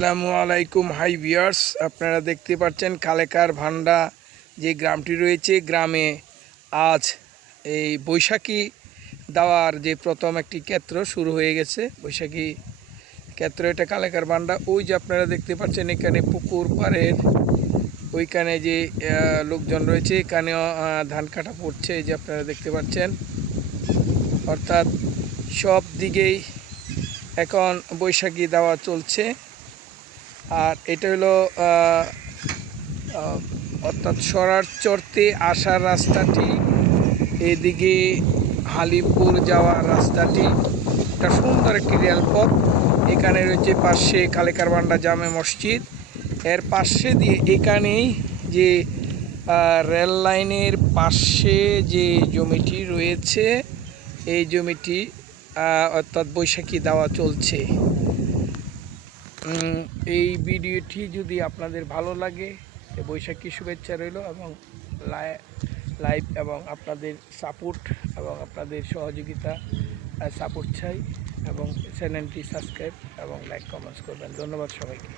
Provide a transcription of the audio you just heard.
আসসালামু আলাইকুম hi viewers, আপনারা দেখতে পাচ্ছেন কালেকার ভান্ডা যে গ্রামটি রয়েছে, গ্রামে আজ এই বৈশাখী দাওয়ার যে প্রথম একটি ক্ষেত্র শুরু হয়ে গেছে। বৈশাখী ক্ষেত্র এটা কালেকার ভান্ডা। ওই যে আপনারা দেখতে পাচ্ছেন এখানে পুকুর পাড়ের ওইখানে যে লোকজন রয়েছে, এখানেও ধান কাটা পড়ছে। এই যে আপনারা দেখতে পাচ্ছেন, অর্থাৎ সব দিকেই এখন বৈশাখী দাওয়া চলছে। আর এটা হলো অর্থাৎ সরার চরতে আসার রাস্তাটি, এদিকে হালিমপুর যাওয়ার রাস্তাটি, একটা সুন্দর একটি রেলপথ। এখানে রয়েছে পাশে কালেকার ভান্ডা জামে মসজিদ, এর পাশে দিয়ে এখানেই যে রেল লাইনের পাশে যে জমিটি রয়েছে, এই জমিটি অর্থাৎ বৈশাখী দাওয়া চলছে। এই ভিডিওটি যদি আপনাদের ভালো লাগে, বৈশাখী শুভেচ্ছা রইল এবং লাইভ এবং আপনাদের সাপোর্ট এবং আপনাদের সহযোগিতা সাপোর্ট চাই, এবং চ্যানেলটি সাবস্ক্রাইব এবং লাইক কমেন্টস করবেন। ধন্যবাদ সবাইকে।